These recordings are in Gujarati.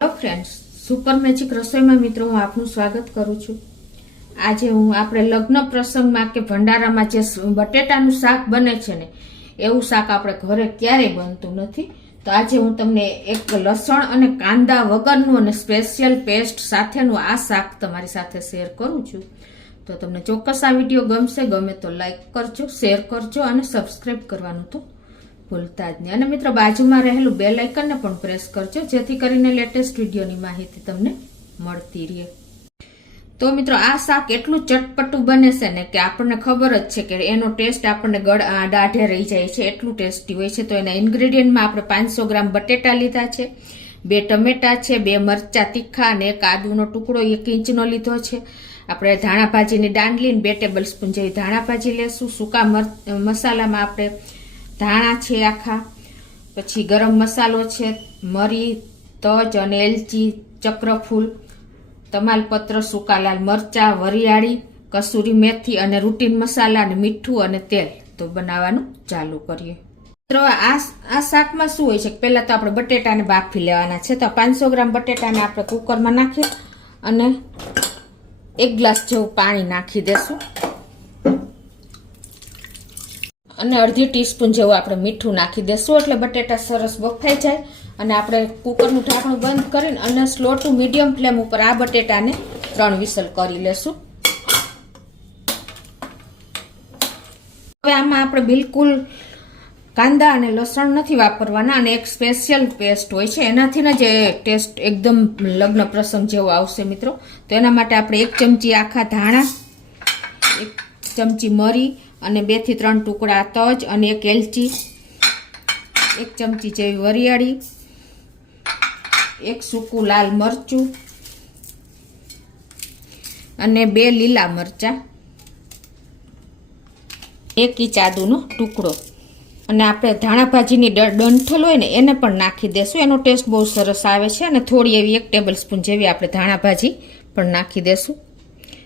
હેલો ફ્રેન્ડ્સ, સુપર મેજિક રસોઈમાં મિત્રો હું આપનું સ્વાગત કરું છું। આજે હું આપણે લગ્ન પ્રસંગમાં કે ભંડારામાં જે બટેટાનું શાક બને છે ને, એવું શાક આપણે ઘરે ક્યારેય બનતું નથી। તો આજે હું તમને એક લસણ અને કાંદા વગરનું અને સ્પેશિયલ પેસ્ટ સાથેનું આ શાક તમારી સાથે શેર કરું છું। તો તમને ચોક્કસ આ વિડીયો ગમશે। ગમે તો લાઈક કરજો, શેર કરજો અને સબસ્ક્રાઈબ કરવાનું તો ભૂલતા જ નહીં। અને મિત્રો બાજુમાં રહેલું બેલ આઇકનને પણ પ્રેસ કરજો, જેથી કરીને લેટેસ્ટ વિડીયોની માહિતી તમને મળતી રહે। તો મિત્રો આ શાક એટલું ચટપટું બને છે ને કે આપણને ખબર જ છે કે એનો ટેસ્ટ આપણને દાઢે રહી જાય છે, એટલું ટેસ્ટી હોય છે। તો એના ઇન્ગ્રેડિયન્ટમાં આપણે 500 ગ્રામ બટેટા લીધા છે, 2 ટમેટા છે, 2 મરચા તીખા અને 1 આદુનો ટુકડો 1 ઇંચનો લીધો છે। આપણે ધાણા ભાજીની દાંડલી 2 ટેબલ સ્પૂન જેવી ધાણા ભાજી લેશું। સૂકા મસાલામાં આપણે ધાણા છે આખા, પછી ગરમ મસાલો છે, મરી, તજ અને એલચી, ચક્રફૂલ, તમાલપત્ર, સૂકા લાલ મરચા, વરિયાળી, કસૂરી મેથી અને રૂટીન મસાલા અને મીઠું અને તેલ। તો બનાવવાનું ચાલુ કરીએ। મિત્રો આ શાકમાં શું હોય છે, પહેલા તો આપણે બટેટાને બાફી લેવાના છે। તો 500 ગ્રામ બટેટાને આપણે કુકરમાં નાખી અને 1 ગ્લાસ જેવું પાણી નાખી દેશું અને અડધી ટીસ્પૂન જેવું આપણે મીઠું નાખી દેશું, એટલે બટેટા સરસ બફાઈ જાય। અને આપણે કુકરનું ઢાંકણું બંધ કરીને અને સ્લો ટુ મીડિયમ ફ્લેમ ઉપર આ બટેટાને 3 વિસલ કરી લેશું। હવે આમાં આપણે બિલકુલ કાંદા અને લસણ નથી વાપરવાના, અને એક સ્પેશિયલ પેસ્ટ હોય છે, એનાથી જ ટેસ્ટ એકદમ લગ્ન પ્રસંગ જેવો આવશે મિત્રો। તો એના માટે આપણે 1 ચમચી આખા ધાણા, 1 ચમચી મરી અને 2 થી 3 ટુકડા તજ અને 1 એલચી, 1 ચમચી જેવી વરિયાળી, 1 સૂકું લાલ મરચું અને 2 લીલા મરચા, 1 ઇંચ આદુનો ટુકડો। અને આપણે ધાણા ભાજીની ડંઠલ હોય ને એને પણ નાખી દેશું, એનો ટેસ્ટ બહુ સરસ આવે છે। અને થોડી એવી 1 ટેબલ સ્પૂન જેવી આપણે ધાણા ભાજી પણ નાખી દેશું।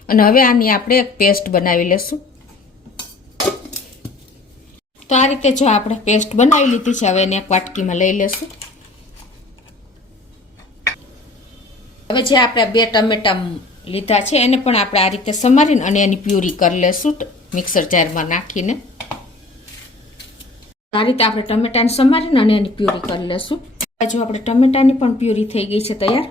અને હવે આની આપણે એક પેસ્ટ બનાવી લેશું। તો આ રીતે જો આપણે પેસ્ટ બનાવી લીધી છે, હવે એને એક વાટકીમાં લઈ લેશું। હવે જે આપણે 2 ટમેટા લીધા છે એને પણ આપણે આ રીતે સમારીને અને એની પ્યુરી કરી લેશું મિક્સર જારમાં નાખીને। આ રીતે આપણે ટમેટાને સમારીને અને એની પ્યુરી કરી લેશું। આ બાજુ આપણે ટમેટાની પણ પ્યુરી થઈ ગઈ છે તૈયાર,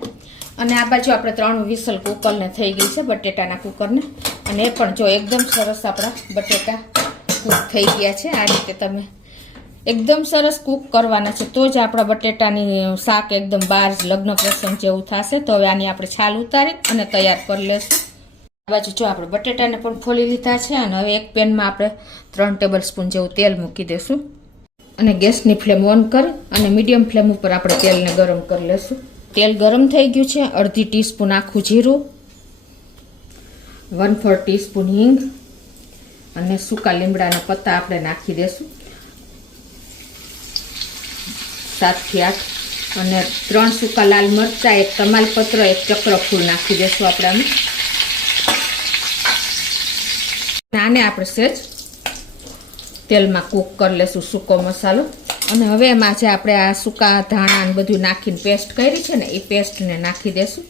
અને આ બાજુ આપણે 3 વિસલ કુકરને થઈ ગઈ છે, બટેટાના કુકરને। અને એ પણ જો એકદમ સરસ આપણા બટેટા કૂક થઈ ગયા છે। આ રીતે તમે એકદમ સરસ કૂક કરવાના છે, તો જ આપણા બટેટાની શાક એકદમ બહાર લગ્ન પ્રસંગ જેવું થશે। તો હવે આની આપણે છાલ ઉતારી અને તૈયાર કરી લેશું। આ બાજુ જો આપણે બટેટાને પણ ફોલી લીધા છે, અને હવે એક પેનમાં આપણે 3 ટેબલ સ્પૂન જેવું તેલ મૂકી દેશું અને ગેસની ફ્લેમ ઓન કરી અને મીડિયમ ફ્લેમ ઉપર આપણે તેલને ગરમ કરી લેશું। તેલ ગરમ થઈ ગયું છે। અડધી ટીસ્પૂન આખું જીરું, 1/4 ટીસ્પૂન હિંગ અને સૂકા લીમડાના પત્તા આપણે નાખી દેશું, 7 થી 8, અને 3 સૂકા લાલ મરચા, 1 તમાલપત્ર, 1 ચક્રફૂલ નાખી દેશું આપણે આમાં। આને આપણે સહેજ તેલમાં કૂક કરી લેશું, સૂકો મસાલો। અને હવે એમાં જે આપણે આ સૂકા ધાણા અને બધું નાખીને પેસ્ટ કરી છે ને, એ પેસ્ટને નાખી દેશું।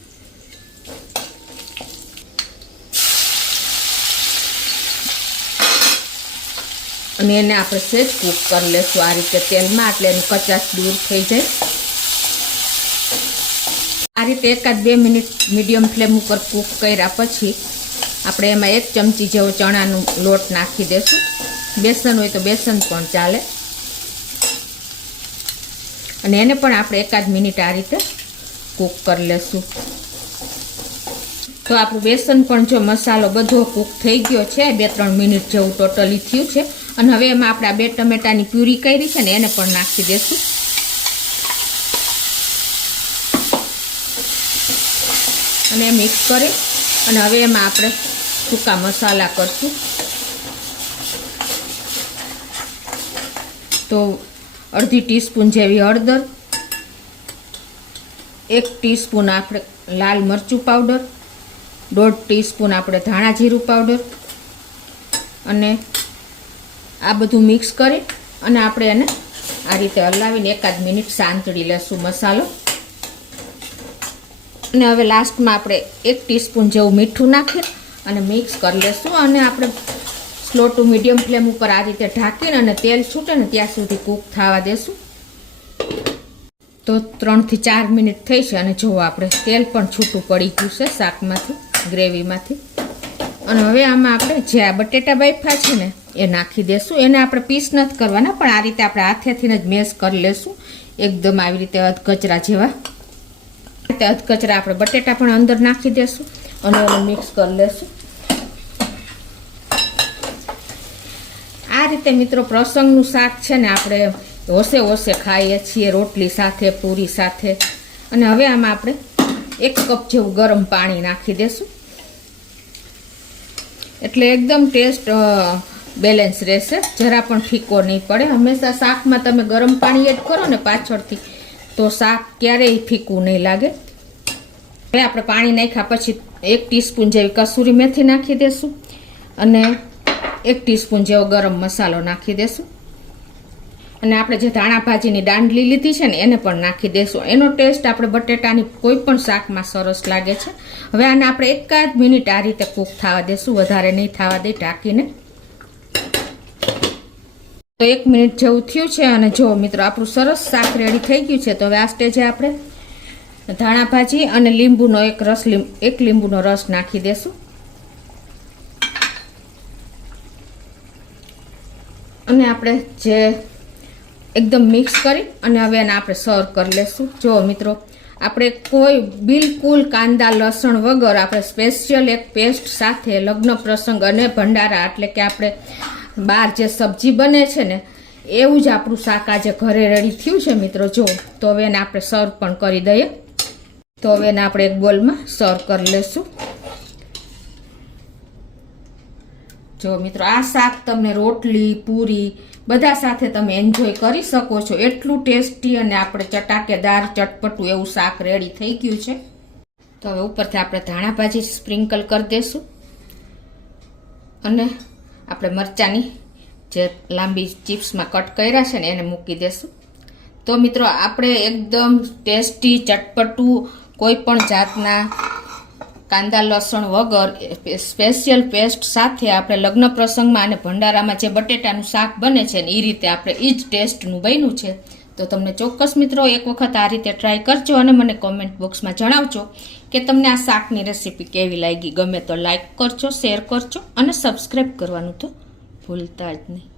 અને એને આપણે સહેજ કૂક કરી લેશું આ રીતે તેલમાં, એટલે એની કચાશ દૂર થઈ જાય। આ રીતે 1-2 મિનિટ મીડિયમ ફ્લેમ ઉપર કૂક કર્યા પછી આપણે એમાં 1 ચમચી જેવો ચણાનો લોટ નાખી દેશું। બેસન હોય તો બેસન પણ ચાલે। અને એને પણ આપણે 1-8 મિનિટ આ રીતે કૂક કરી લેશું। તો આપણું બેસન પણ જો મસાલો બધો કૂક થઈ ગયો છે, 2-3 મિનિટ જેવું ટોટલી થયું છે। અને હવે એમાં આપણે આ 2 ટમેટાની પ્યુરી કરી છે ને એને પણ નાખી દેશું અને મિક્સ કરી અને હવે એમાં આપણે સૂકા મસાલા કરશું। તો અડધી ટીસ્પૂન જેવી હળદર, 1 ટીસ્પૂન આપણે લાલ મરચું પાવડર, 1/2 ટીસ્પૂન આપણે ધાણા જીરું પાવડર, અને આ બધું મિક્સ કરી અને આપણે એને આ રીતે હલાવીને 1-8 મિનિટ સાંતળી લેશું મસાલો। અને હવે લાસ્ટમાં આપણે 1 ટીસ્પૂન જેવું મીઠું નાખી અને મિક્સ કરી લેશું અને આપણે સ્લો ટુ મીડિયમ ફ્લેમ ઉપર આ રીતે ઢાંકીને અને તેલ છૂટે ને ત્યાં સુધી કૂક થવા દેશું. તો 3 થી 4 મિનિટ થઈ છે અને જો આપણે તેલ પણ છૂટું પડી ગયું છે શાકમાંથી, ગ્રેવીમાંથી. અને હવે આમાં આપણે જે આ બટેટા બાફા છે ને એ નાખી દેશું. એને આપણે પીસ નથી કરવાના, પણ આ રીતે આપણે હાથેથી જ મેશ કરી લેશું એકદમ આવી રીતે અધકચરા જેવા. અધકચરા આપણે બટેટા પણ અંદર નાખી દેશું અને એને મિક્સ કરી લેશું. આ રીતે મિત્રો પ્રસંગનું શાક છે ને આપણે હોશે હોશે ખાઈએ છીએ રોટલી સાથે, પૂરી સાથે. અને હવે આમાં આપણે 1 કપ જેવું ગરમ પાણી નાખી દેશું એટલે એકદમ ટેસ્ટ બેલેન્સ રહેશે, જરા પણ ફીકો નહીં પડે. હંમેશા શાકમાં તમે ગરમ પાણી એડ કરો ને પાછળથી તો શાક ક્યારેય ફીકું નહીં લાગે. હવે આપણે પાણી નાખ્યા પછી 1 ટીસ્પૂન જેવી કસૂરી મેથી નાખી દેશું અને 1 ટીસ્પૂન જેવો ગરમ મસાલો નાખી દેશું. અને આપણે જે ધાણા ભાજીની દાંડલી લીધી છે ને એને પણ નાખી દેશું. એનો ટેસ્ટ આપણે બટેટાની કોઈ પણ શાકમાં સરસ લાગે છે. હવે આને આપણે 1 મિનિટ આ રીતે કૂક થવા દેશું, વધારે નહીં થવા દે ઢાંકીને. તો 1 મિનિટ જેવું થયું છે અને જો મિત્રો આપણું સરસ શાક રેડી થઈ ગયું છે. તો હવે આ સ્ટેજે આપણે ધાણા ભાજી અને લીંબુનો 1 લીંબુનો રસ નાખી દેશું અને આપણે જે એકદમ મિક્સ કરી અને હવે એને આપણે સર્વ કરી લેશું. જો મિત્રો આપણે કોઈ બિલકુલ કાંદા લસણ વગર આપણે સ્પેશિયલ એક પેસ્ટ સાથે લગ્ન પ્રસંગ અને ભંડારા એટલે કે આપણે બહાર જે સબ્જી બને છે ને એવું જ આપણું શાક આજે ઘરે રેડી થયું છે મિત્રો. જો તો હવે એને આપણે સર્વ પણ કરી દઈએ. તો હવે એને આપણે એક બોલમાં સર્વ કરી લેશું. જો મિત્રો આ શાક તમને રોટલી, પૂરી બધા સાથે તમે એન્જોય કરી શકો છો. એટલું ટેસ્ટી અને આપણે ચટાકેદાર ચટપટું એવું શાક રેડી થઈ ગયું છે. તો હવે ઉપરથી આપણે ધાણા ભાજી સ્પ્રિંકલ કરી દઈશું અને આપણે મરચાંની જે લાંબી ચિપ્સમાં કટ કર્યા છે ને એને મૂકી દેશું. તો મિત્રો આપણે એકદમ ટેસ્ટી ચટપટું કોઈ પણ જાતના કાંદા લસણ વગર સ્પેશિયલ પેસ્ટ સાથે આપણે લગ્ન પ્રસંગમાં અને ભંડારામાં જે બટેટાનું શાક બને છે ને એ રીતે આપણે એ જ ટેસ્ટનું બન્યું છે. તો તમને ચોક્કસ મિત્રો એક વખત આ રીતે ટ્રાય કરજો અને મને કોમેન્ટ બોક્સમાં જણાવજો કે તમને આ શાકની રેસીપી કેવી લાગી. ગમે તો લાઈક કરજો, શેર કરજો અને સબસ્ક્રાઈબ કરવાનું તો ભૂલતા જ નહીં.